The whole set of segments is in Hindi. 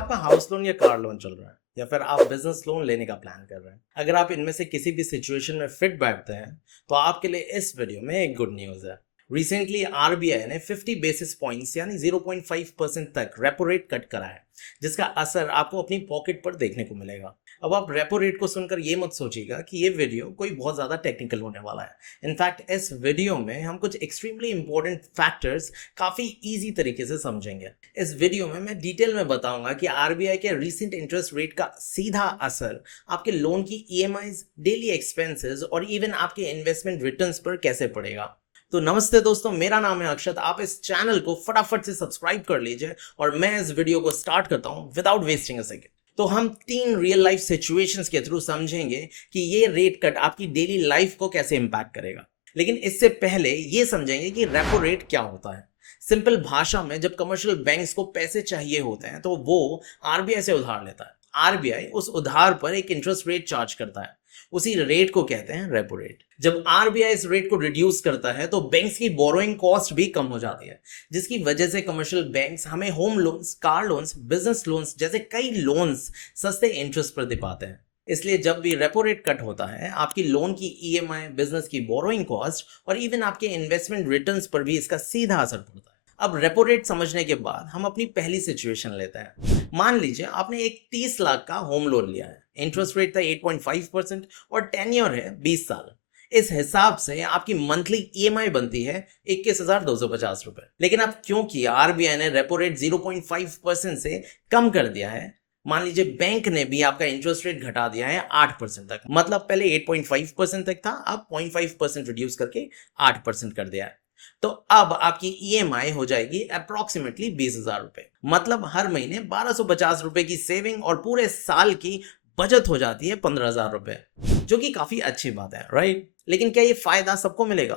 आपका हाउस लोन या कार लोन चल रहा है या फिर आप बिजनेस लोन लेने का प्लान कर रहे हैं, अगर आप इनमें से किसी भी सिचुएशन में फिट बैठते हैं तो आपके लिए इस वीडियो में एक गुड न्यूज़ है। रिसेंटली आरबीआई ने 50 बेसिस पॉइंट्स यानी 0.5% तक रेपो रेट कट करा है, जिसका असर आपको अपनी पॉकेट पर देखने को मिलेगा। अब आप रेपो रेट को सुनकर ये मत सोचिएगा कि ये वीडियो कोई बहुत ज़्यादा टेक्निकल होने वाला है। इनफैक्ट इस वीडियो में हम कुछ एक्सट्रीमली इंपॉर्टेंट फैक्टर्स काफ़ी ईजी तरीके से समझेंगे। इस वीडियो में मैं डिटेल में बताऊंगा कि आरबीआई के रिसेंट इंटरेस्ट रेट का सीधा असर आपके लोन की ईएमआईज, डेली एक्सपेंसेस और इवन आपके इन्वेस्टमेंट रिटर्न्स पर कैसे पड़ेगा। तो नमस्ते दोस्तों, मेरा नाम है अक्षत। आप इस चैनल को फटाफट से सब्सक्राइब कर लीजिए और मैं इस वीडियो को स्टार्ट करता हूं विदाउट वेस्टिंग अ सेकंड। तो हम 3 रियल लाइफ सिचुएशंस के थ्रू समझेंगे कि ये रेट कट आपकी डेली लाइफ को कैसे इंपैक्ट करेगा। लेकिन इससे पहले ये समझेंगे कि रेपो रेट क्या होता है। सिंपल भाषा में, जब कमर्शियल बैंक्स को पैसे चाहिए होते हैं तो वो आरबीआई से उधार लेता है। आरबीआई उस उधार पर एक इंटरेस्ट रेट चार्ज करता है, उसी रेट को कहते हैं रेपो रेट। जब आरबीआई इस रेट को रिड्यूस करता है तो बैंक्स की बोरोइंग कॉस्ट भी कम हो जाती है, जिसकी वजह से कमर्शियल बैंक्स हमें home loans, car loans, business loans जैसे कई लोन्स सस्ते इंटरेस्ट पर दे पाते हैं। इसलिए जब भी रेपो रेट कट होता है, आपकी लोन की ईएमआई, बिजनेस की बोरोइंग कॉस्ट और इवन आपके इन्वेस्टमेंट रिटर्न्स पर भी इसका सीधा असर पड़ता है। अब रेपो रेट समझने के बाद हम अपनी पहली सिचुएशन लेते हैं। मान लीजिए आपने एक 30 लाख का होम लोन लिया है, इंटरेस्ट रेट था 8.5% और टेन्योर है 20 साल। इस हिसाब से आपकी मंथली ईएमआई बनती है 21,250 रुपए। लेकिन अब क्योंकि आरबीआई ने रेपो रेट 0.5% से कम कर दिया है, मान लीजिए बैंक ने भी आपका इंटरेस्ट रेट घटा दिया है 8% तक, मतलब पहले 8.5% तक था, अब 0.5% रिड्यूस करके 8% कर दिया है, तो अब आपकी ईएमआई हो जाएगी अप्रोक्सीमेटली 20,000 रुपए। मतलब हर महीने 1,250 रुपए की सेविंग और पूरे साल की बचत हो जाती है 15,000 रुपए, जो कि काफी अच्छी बात है, राइट? लेकिन क्या ये फायदा सबको मिलेगा?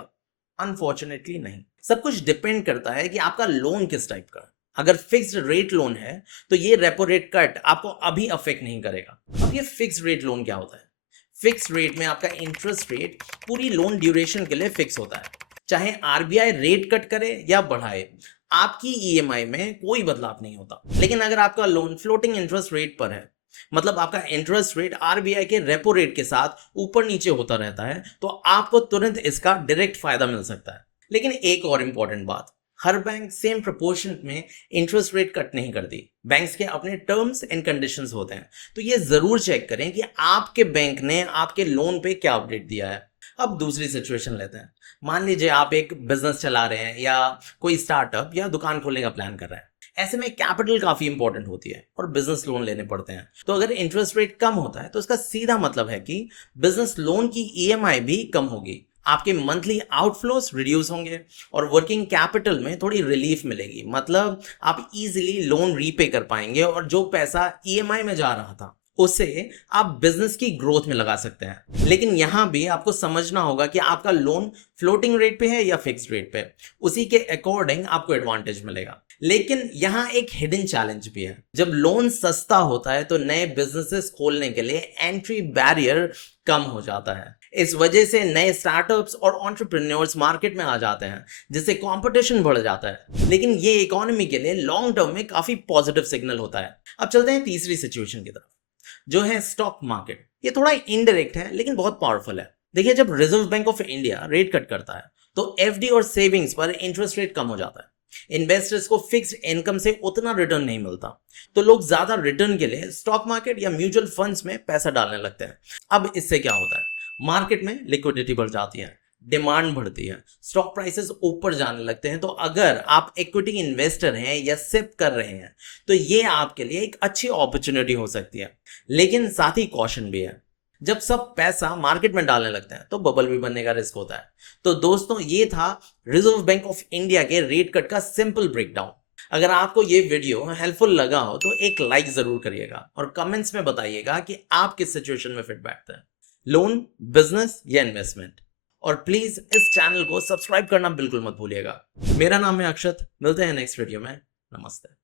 अनफॉर्चुनेटली नहीं। सब कुछ डिपेंड करता है कि आपका लोन किस टाइप का। अगर फिक्स्ड रेट लोन है तो ये रेपो रेट कट आपको अभी अफेक्ट नहीं करेगा। अब ये फिक्स्ड रेट लोन क्या होता है? फिक्स्ड रेट में आपका इंटरेस्ट रेट पूरी लोन ड्यूरेशन के लिए फिक्स होता है, चाहे आरबीआई रेट कट करे या बढ़ाए, आपकी ईएमआई में कोई बदलाव नहीं होता। लेकिन अगर आपका लोन फ्लोटिंग इंटरेस्ट रेट पर है, मतलब आपका इंटरेस्ट रेट आरबीआई के रेपो रेट के साथ ऊपर नीचे होता रहता है, तो आपको तुरंत इसका डायरेक्ट फायदा मिल सकता है। लेकिन एक और इंपॉर्टेंट बात, हर बैंक सेम प्रोपोर्शन में इंटरेस्ट रेट कट नहीं करती। बैंक्स के अपने टर्म्स एंड कंडीशंस होते हैं, तो ये जरूर चेक करें कि आपके बैंक ने आपके लोन पे क्या अपडेट दिया है। अब दूसरी सिचुएशन लेते हैं। मान लीजिए आप एक बिजनेस चला रहे हैं या कोई स्टार्टअप या दुकान खोलने का प्लान कर रहे हैं। ऐसे में कैपिटल काफी इंपॉर्टेंट होती है और बिजनेस लोन लेने पड़ते हैं। तो अगर इंटरेस्ट रेट कम होता है तो इसका सीधा मतलब है कि बिजनेस लोन की ईएमआई भी कम होगी, आपके मंथली आउटफ्लोस रिड्यूस होंगे और वर्किंग कैपिटल में थोड़ी रिलीफ मिलेगी। मतलब आप इजीली लोन रीपे कर पाएंगे और जो पैसा ईएमआई में जा रहा था उसे आप बिजनेस की ग्रोथ में लगा सकते हैं। लेकिन यहां भी आपको समझना होगा कि आपका लोन फ्लोटिंग रेट पे है या फिक्स्ड रेट पे, उसी के अकॉर्डिंग आपको एडवांटेज मिलेगा। लेकिन यहाँ एक हिडन चैलेंज भी है। जब लोन सस्ता होता है तो नए बिजनेसेस खोलने के लिए एंट्री बैरियर कम हो जाता है। इस वजह से नए स्टार्टअप्स और एंटरप्रेन्योर्स मार्केट में आ जाते हैं, जिससे कंपटीशन बढ़ जाता है। लेकिन ये इकोनॉमी के लिए लॉन्ग टर्म में काफी पॉजिटिव सिग्नल होता है। अब चलते हैं तीसरी सिचुएशन की तरफ, जो है स्टॉक मार्केट। ये थोड़ा इनडायरेक्ट है लेकिन बहुत पावरफुल है। देखिए, जब reserve bank of India rate cut करता है तो एफडी और सेविंग्स पर इंटरेस्ट रेट कम हो जाता है। इन्वेस्टर्स को फिक्स्ड इनकम से उतना रिटर्न नहीं मिलता, तो लोग ज्यादा रिटर्न के लिए स्टॉक मार्केट या म्यूचुअल फंड्स में पैसा डालने लगते हैं। अब इससे क्या होता है? मार्केट में लिक्विडिटी बढ़ जाती है, डिमांड बढ़ती है, स्टॉक प्राइसेस ऊपर जाने लगते हैं। तो अगर आप इक्विटी इन्वेस्टर हैं या सिप कर रहे हैं तो ये आपके लिए एक अच्छी अपॉर्चुनिटी हो सकती है। लेकिन साथ ही कॉशन भी है, जब सब पैसा मार्केट में डालने लगते हैं तो बबल भी बनने का रिस्क होता है। तो दोस्तों, ये था रिजर्व बैंक ऑफ इंडिया के रेट कट का सिंपल ब्रेकडाउन। अगर आपको ये वीडियो हेल्पफुल लगा हो तो एक लाइक जरूर करिएगा और कमेंट्स में बताइएगा कि आप किस सिचुएशन में फिट बैठते हैं, लोन, बिजनेस या इन्वेस्टमेंट। और प्लीज इस चैनल को सब्सक्राइब करना बिल्कुल मत भूलिएगा। मेरा नाम है अक्षत, मिलते हैं नेक्स्ट वीडियो में। नमस्ते।